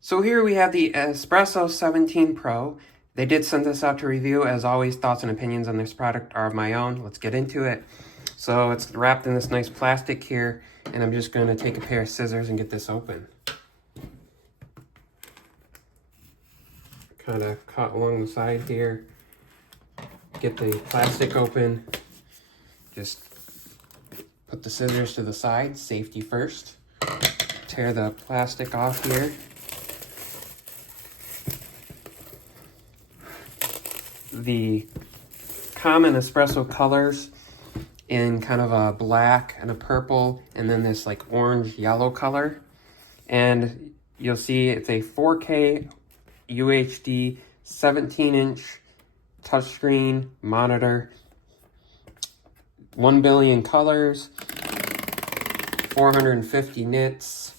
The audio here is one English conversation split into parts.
So here we have the Espresso 17 Pro. They did send this out to review. As always, thoughts and opinions on this product are of my own. Let's get into it. So it's wrapped in this nice plastic here, and I'm just going to take a pair of scissors and get this open. Kind of cut along the side here. Get the plastic open. Just put the scissors to the side, safety first. Tear the plastic off here. The common espresso colors in kind of a black and a purple, and then this like orange yellow color. And you'll see it's a 4K UHD 17-inch touchscreen monitor, 1 billion colors, 450 nits.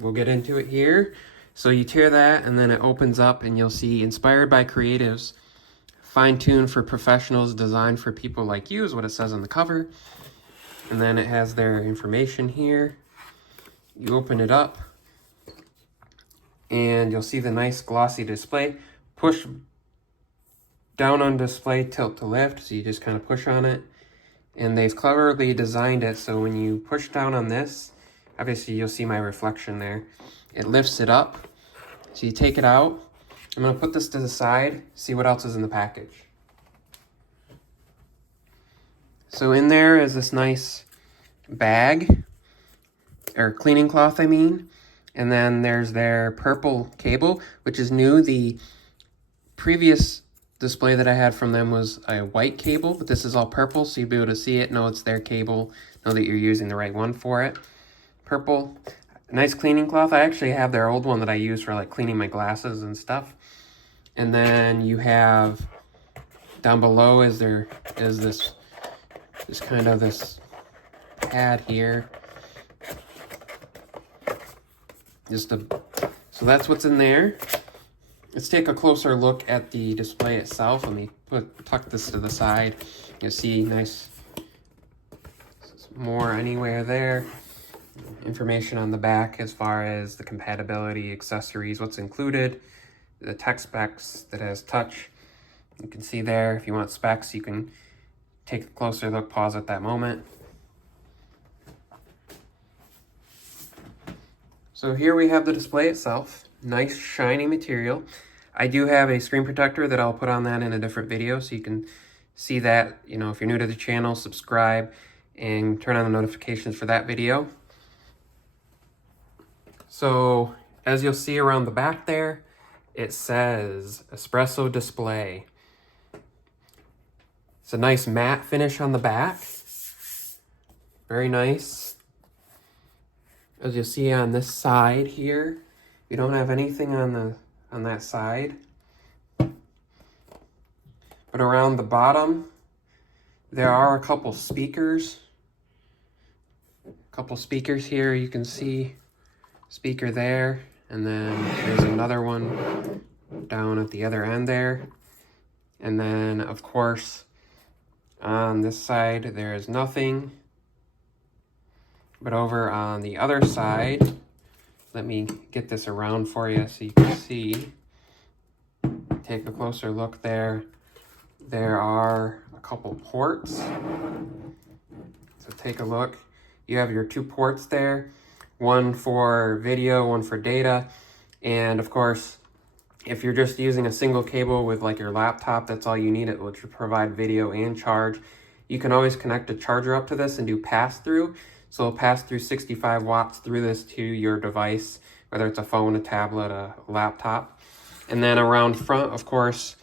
We'll get into it here. So you tear that, and then it opens up, and you'll see inspired by creatives, fine-tuned for professionals, designed for people like you is what it says on the cover. And then it has their information here. You open it up, and you'll see the nice glossy display. Push down on display, tilt to lift, so you just kind of push on it. And they've cleverly designed it so when you push down on this, obviously you'll see my reflection there. It lifts it up. So you take it out. I'm going to put this to the side, see what else is in the package. So in there is this nice bag, or cleaning cloth, I mean. And then there's their purple cable, which is new. The previous display that I had from them was a white cable, but this is all purple, so you'll be able to see it, know it's their cable, know that you're using the right one for it. Purple. Nice cleaning cloth. I actually have their old one that I use for like cleaning my glasses and stuff. And then you have down below is this kind of this pad here. So that's what's in there. Let's take a closer look at the display itself. Let me tuck this to the side. You'll see nice more anywhere there. Information on the back as far as the compatibility, accessories, what's included, the tech specs that has touch. You can see there, if you want specs, you can take a closer look, pause at that moment. So here we have the display itself. Nice shiny material. I do have a screen protector that I'll put on that in a different video so you can see that. You know, if you're new to the channel, subscribe and turn on the notifications for that video. So as you'll see around the back there, it says Espresso display. It's a nice matte finish on the back. Very nice. As you'll see on this side here, you don't have anything on that side. But around the bottom, there are a couple speakers. Here you can see. Speaker there, and then there's another one down at the other end there. And then, of course, on this side, there is nothing. But over on the other side, let me get this around for you so you can see. Take a closer look there. There are a couple ports. So take a look. You have your 2 ports there. One for video, one for data. And of course, if you're just using a single cable with like your laptop, that's all you need. It will provide video and charge. You can always connect a charger up to this and do pass-through. So it'll pass through 65 watts through this to your device, whether it's a phone, a tablet, a laptop. And then around front, of course,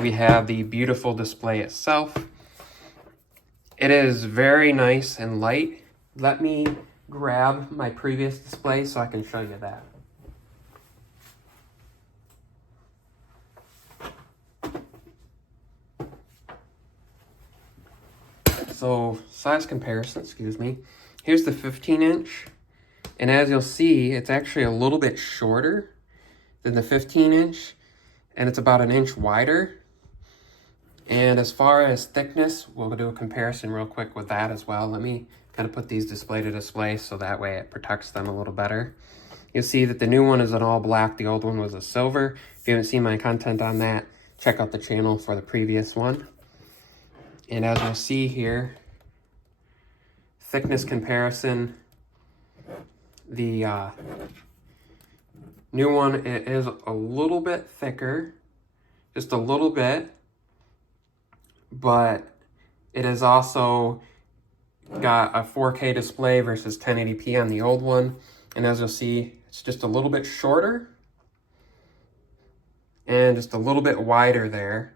we have the beautiful display itself. It is very nice and light. Let me grab my previous display so I can show you that. So size comparison, excuse me. Here's the 15-inch, and as you'll see, it's actually a little bit shorter than the 15-inch, and it's about 1 inch wider. And as far as thickness, we'll do a comparison real quick with that as well. Let me kind of put these display to display so that way it protects them a little better. You'll see that the new one is an all black, the old one was a silver. If you haven't seen my content on that, check out the channel for the previous one. And as you'll see here, thickness comparison, the new one, it is a little bit thicker, just a little bit, but it is also got a 4K display versus 1080p on the old one. And as you'll see, it's just a little bit shorter and just a little bit wider there.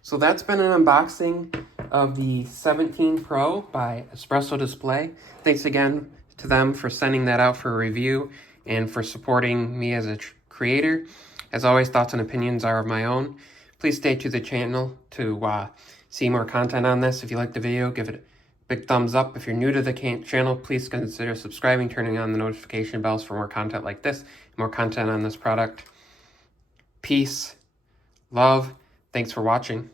So that's been an unboxing of the 17 Pro by Espresso Display. Thanks again to them for sending that out for a review and for supporting me as a creator. As always, thoughts and opinions are of my own. Please stay to the channel to see more content on this. If you liked the video, give it a big thumbs up. If you're new to the channel, please consider subscribing, turning on the notification bells for more content like this, more content on this product. Peace, love, thanks for watching.